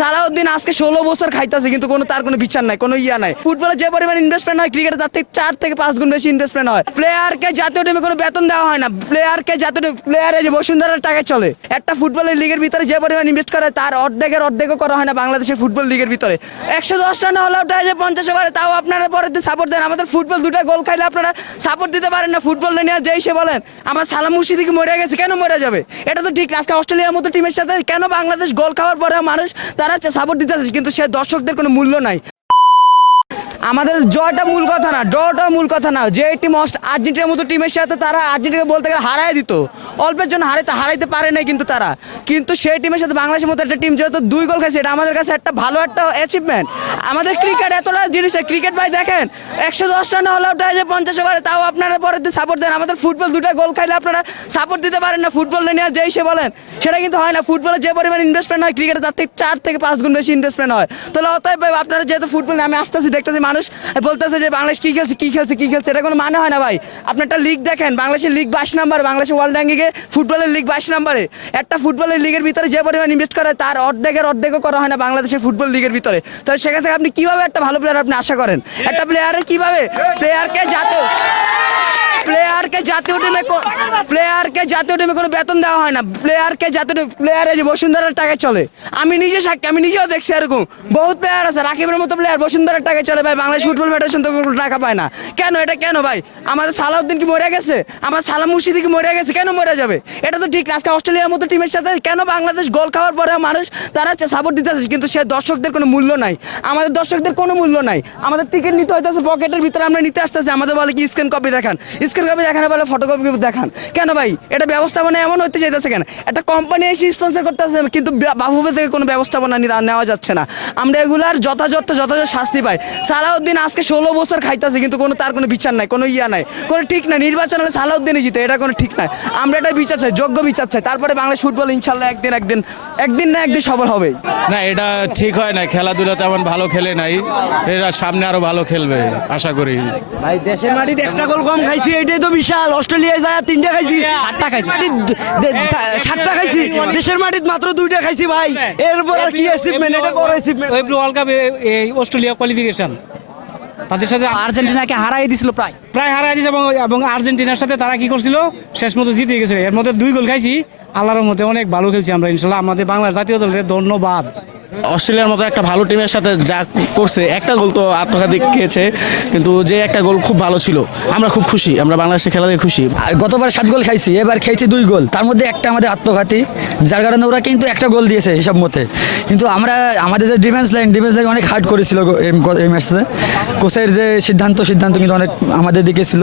সালাউদ্দিন আজকে 16 বছর খাইতেছে কিন্তু তার কোনো বিচার নাই, কোনো ইয়া নাই। ফুটবলে যে পরিমাণ ইনভেস্টমেন্ট হয় ক্রিকেটে তার থেকে 4 থেকে 5 গুণ বেশি ইনভেস্টমেন্ট হয়। প্লেয়ারকে জাতীয় টিমে কোনো বেতন দেওয়া হয় না, প্লেয়ারকে জাতীয় প্লেয়ারে যে বসুন্ধরার টাকায় চলে। একটা ফুটবলের লিগের ভিতরে যে পরিমাণ ইনভেস্ট করে তার অর্ধেকও করা হয় না বাংলাদেশের ফুটবল লিগের ভিতরে। 110 রান হলে ওটা যে 50 ওভারে, তাও আপনারা পরের দিন সাপোর্ট দেন। আমাদের ফুটবল দুটা গোল খাইলে আপনারা সাপোর্ট দিতে পারেন না। ফুটবল নিয়ে যে এসে বলেন আমার সালাম মুর্শিদি কি মরে গেছে, কেন মরে যাবে? এটা তো ঠিক। আজকে অস্ট্রেলিয়ার মতো টিমের সাথে কেন বাংলাদেশ গোল খাওয়ার পরে মানুষ তারা সাপোর্ট দিতেছে, কিন্তু সে দর্শকদের কোনো মূল্য নাই। আমাদের জয়টা মূল কথা না, ড্রটা মূল কথা না। যে টিম আর্জেন্টিনার মতো টিমের সাথে তারা আর্জেন্টিনাকে বলতে গেলে হারাই দিত, অল্পের জন্য হারাইতে পারে নাই কিন্তু তারা। কিন্তু সেই টিমের সাথে বাংলাদেশের মতো একটা টিম যেহেতু 2 গোল খাইছে, এটা আমাদের কাছে একটা ভালো একটা অ্যাচিভমেন্ট। আমাদের ক্রিকেট এতটা জিনিস, ক্রিকেট ভাই দেখেন 110 রান হলে ওটা যে 50 ওভারে, তাও আপনারা পরের দিন সাপোর্ট দেন। আমাদের ফুটবল দুটা গোল খাইলে আপনারা সাপোর্ট দিতে পারেন না। ফুটবল নিয়ে যে এসে বলেন সেটা কিন্তু হয় না। ফুটবলে যে পরিমাণ ইনভেস্টমেন্ট হয় ক্রিকেটে তার থেকে 4 থেকে 5 গুণ বেশি ইনভেস্টমেন্ট হয়। তাহলে অতএব ভাই আপনারা যেহেতু ফুটবল আমি আসতেছি দেখতেছি মানুষ বলতেছে যে বাংলাদেশ কি খেলছে, এটা কোনো মানে হয় না ভাই। আপনি একটা লিগ দেখেন, বাংলাদেশের লিগ 22 নম্বরে, বাংলাদেশের ওয়ার্ল্ড র্যাঙ্কিংয়ে ফুটবলের লিগ 22 নম্বরে। একটা ফুটবলের লিগের ভিতরে যে পরিমাণ ইনভেস্ট করে তার অর্ধেকও করা হয় না বাংলাদেশের ফুটবল লিগের ভিতরে। তাহলে সেখান থেকে আপনি কিভাবে একটা ভালো প্লেয়ার আপনি আশা করেন? একটা প্লেয়ারের কিভাবে প্লেয়ারকে জাতীয় টিমে কোনো বেতন দেওয়া হয় না, প্লেয়ারে যে বসুন্ধরার টাকায় চলে। আমি নিজে সাক্ষী, আমি নিজেও দেখছি এরকম বহুত প্লেয়ার আছে, রাকিবের মতো প্লেয়ার বসুন্ধরার টাকায় চলে ভাই। বাংলাদেশ ফুটবল ফেডারেশন তো কোনো টাকা পায় না। কেন এটা কেন ভাই? আমাদের সালাউদ্দিন কি মরে গেছে, আমার সালাম মুর্শিদি কি মরে গেছে, কেন মরে যাবে? এটা তো ঠিক। আজকে অস্ট্রেলিয়ার মতো টিমের সাথে কেন বাংলাদেশ গোল খাওয়ার পরে মানুষ তারা সাপোর্ট দিতেছে, কিন্তু সে দর্শকদের কোনো মূল্য নাই। আমাদের দর্শকদের কোনো মূল্য নাই। আমাদের টিকিট নিতে হইতেছে পকেটের ভিতরে, আমরা নিতে আসতেছি, আমাদের বলে কি স্ক্যান কপি দেখান বলে ফটোকপি দেখান। কেন ভাই এটা ব্যবস্থাপনা এমন হতে চাইতেছে কেন? একটা কোম্পানি এসে স্পন্সর করতেছে কিন্তু বাফুফে থেকে কোনো ব্যবস্থাপনা নেওয়া যাচ্ছে না। আমরা এগুলার যথাযথ শাস্তি পাই। সালাউদ্দিন আজকে 16 বছর খাইতেছে কিন্তু তার কোনো বিচার নাই, কোনো ইয়া নাই, কোনো ঠিক নাই। নির্বাচন হলে সালাউদ্দিনই জিতে, এটা কোনো ঠিক নাই। আমরা এটা বিচার চাই, যোগ্য বিচার চাই। তারপরে বাংলাদেশ ফুটবল ইনশাল্লাহ একদিন সফল হবে। না, এটা ঠিক হয় না। খেলাধুলা তেমন ভালো খেলে নাই, এরা সামনে আরো ভালো খেলবে আশা করি। ভাই দেশের মাটিতে একটা গোল কম খাইছি, এটাই তো বিশাল। অস্ট্রেলিয়ায় যায় 3টা খাইছি, 7টা খাইছি, দেশের মাটিতে মাত্র 2টা খাইছি ভাই। এরপর আর কি অ্যাচিভমেন্ট, এটা বড় অ্যাচিভমেন্ট। ওয়ার্ল্ড কাপে অস্ট্রেলিয়া কোয়ালিফিকেশন তাদের সাথে আর্জেন্টিনাকে হারাই দিছিল, প্রায় হারাই দিয়েছে এবং আর্জেন্টিনার সাথে তারা কি করছিল শেষ মতো জিতে গেছে। এর মধ্যে 2 গোল খাইছি, আল্লাহর মধ্যে অনেক ভালো খেলছি আমরা ইনশাল্লাহ। আমাদের বাংলাদেশ জাতীয় দলের ধন্যবাদ। অস্ট্রেলিয়ার মতো একটা ভালো টিমের সাথে যা করছে, একটা গোল তো আত্মঘাতী খেয়েছে, কিন্তু যে একটা গোল খুব ভালো ছিল। আমরা খুব খুশি, আমরা বাংলাদেশের খেলা দিয়ে খুশি। গতবার 7 গোল খাইছি, এবার খেয়েছি 2 গোল, তার মধ্যে একটা আমাদের আত্মঘাতী, যার কারণে ওরা কিন্তু একটা গোল দিয়েছে হিসাব মতে। কিন্তু আমাদের যে ডিফেন্স লাইন অনেক হার্ড করেছিল এই ম্যাচে। কোচের যে সিদ্ধান্ত কিন্তু অনেক আমাদের দিকে ছিল।